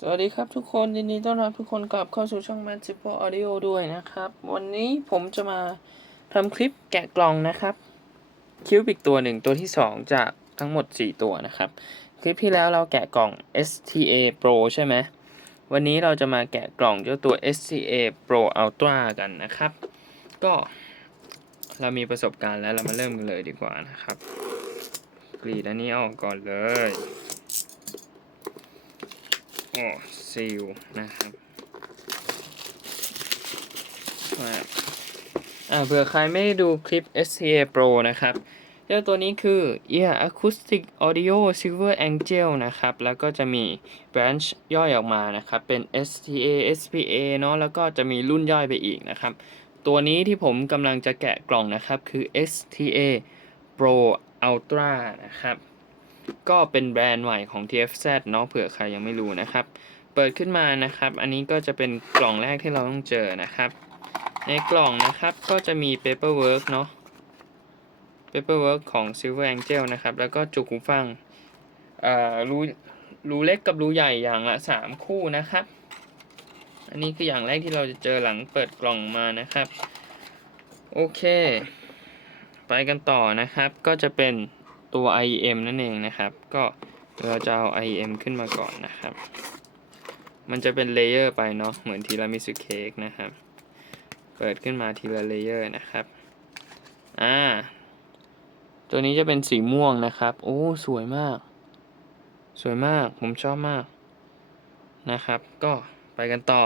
สวัสดีครับทุกคนยินดีต้อนรับทุกคนกลับเข้าสู่ช่อง m a g i c a l Audio ด้วยนะครับ วันนี้ผมจะมาทำคลิปแกะกล่องนะครับ คิวบิกตัวหนึ่งตัวที่ 2 จากทั้งหมด 4 ตัวนะครับ คลิปที่แล้วเราแกะกล่อง STA Pro ใช่ไหมวันนี้เราจะมาแกะกล่องเจ้าตัว STA Pro Ultra กันนะครับ ก็เรามีประสบการณ์แล้วเรามาเริ่มกันเลยดีกว่านะครับ กรีดอันนี้ออกก่อนเลย โอ้ซีลนะครับว่าอ่าเผื่อใครไม่ดูคลิป SCA Pro นะครับเจ้าตัวนี้คือ Ear Acoustic Audio Silver Angel นะครับ แล้วก็จะมี branch ย่อยออกมานะครับ เป็น STA SPA เนาะ แล้วก็จะมีรุ่นย่อยไปอีกนะครับ ตัวนี้ที่ผมกำลังจะแกะกล่องนะครับ คือ STA Pro Ultra นะครับ ก็เป็นแบรนด์ใหม่ของ TFZ เนาะเผื่อใครยังไม่รู้นะครับ เปิดขึ้นมานะครับ อันนี้ก็จะเป็นกล่องแรกที่เราต้องเจอนะครับ ในกล่องนะครับก็จะมี paperwork เนาะ paperwork ของ Silver Angel นะครับ แล้วก็จุกหูฟังอ่อรูรูเล็กกับรูใหญ่อย่างละ 3 คู่นะครับ อันนี้คืออย่างแรกที่เราจะเจอหลังเปิดกล่องมานะครับ โอเค ไปกันต่อนะครับก็จะเป็น ตัว IEM นั่นเองนะครับ ก็เราจะเอา IEM ขึ้นมาก่อนนะครับ มันจะเป็นเลเยอร์ไปเนาะ เหมือนทีรามิสุเค้กนะครับ เปิดขึ้นมาทีละเลเยอร์นะครับ อ่า ตัวนี้จะเป็นสีม่วงนะครับ โอ้ สวยมาก สวยมาก ผมชอบมาก นะครับ ก็ไปกันต่อ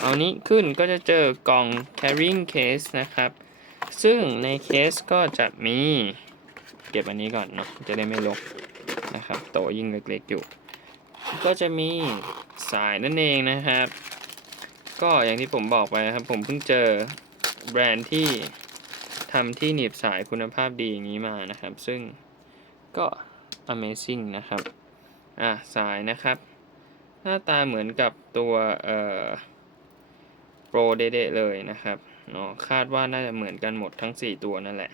เอานี้ขึ้นก็จะเจอกล่อง carrying case นะครับ ซึ่งในเคสก็จะมี เก็บอันนี้ก่อนเนาะจะได้ไม่ลกนะครับโตยิ่งเล็กๆอยู่ ก็จะมีสายนั่นเองนะครับ ก็อย่างที่ผมบอกไปนะครับ ผมเพิ่งเจอแบรนด์ที่ทำที่หนีบสายคุณภาพดีอย่างนี้มานะครับ ซึ่งก็ Amazing นะครับ อะ สายนะครับ หน้าตาเหมือนกับตัวเอ่อ Pro เดๆเลยนะครับเนาะคาดว่าน่าจะเหมือนกันหมดทั้ง 4 ตัวนั่นแหละ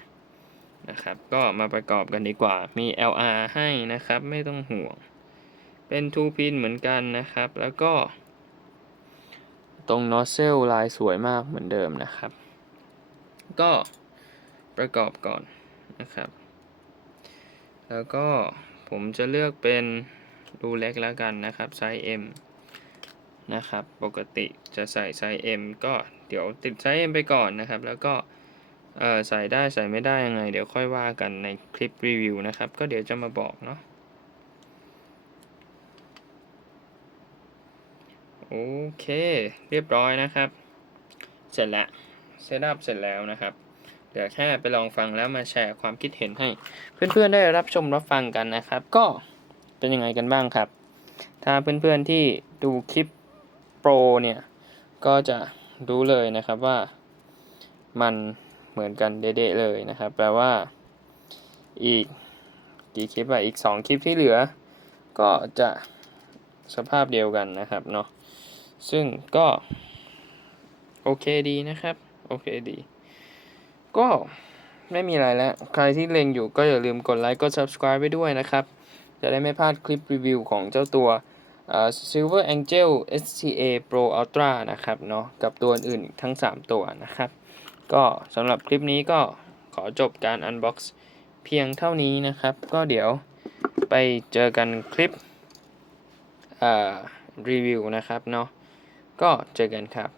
นะครับ ก็มาประกอบกันดีกว่า มี LR ให้นะครับ ไม่ต้องห่วง เป็น2 pin เหมือนกันนะครับ แล้วก็ ตรง nozzle ลายสวยมากเหมือนเดิมนะครับ ก็ประกอบก่อนนะครับ แล้วก็ผมจะเลือกเป็นรูเล็กแล้วกันนะครับไซส์ M นะครับ ปกติจะใส่ไซส์ M ก็เดี๋ยวติดไซส์ M ไปก่อนนะครับ แล้วก็ เอ่อใส่ได้ใส่ไม่ได้ยังไง เดี๋ยวค่อยว่ากันในคลิปรีวิวนะครับ ก็เดี๋ยวจะมาบอกเนาะโอเค เรียบร้อยนะครับ เสร็จล้วเซตอัพเสร็จแล้วนะครับเดี๋ยวแค่ไปลองฟังแล้วมาแชร์ความคิดเห็นให้ เพื่อนๆได้รับชมรับฟังกันนะครับ ก็เป็นยังไงกันบ้างครับ ถ้าเพื่อนๆที่ดูคลิปโปรเนี่ย ก็จะรู้เลยนะครับว่ามัน เหมือนกันเด๊ะเลยนะครับ แปลว่า อีกกี่คลิปอะอีก 2 คลิปที่เหลือ ก็จะสภาพเดียวกันนะครับเนาะซึ่งก็ โอเคดีนะครับ โอเคดี ก็ไม่มีอะไรแล้ว ใครที่เล็งอยู่ก็อย่าลืมกดไลค์กด subscribe ไปด้วยนะครับ จะได้ไม่พลาดคลิปรีวิวของเจ้าตัว Silver Angel SCA Pro Ultra นะครับเนาะกับตัวอื่นทั้ง 3 ตัวนะครับ ก็สำหรับคลิปนี้ก็ขอจบการอันบ็อกซ์เพียงเท่านี้นะครับ ก็เดี๋ยวไปเจอกันคลิปรีวิวนะครับเนาะก็เจอกันครับ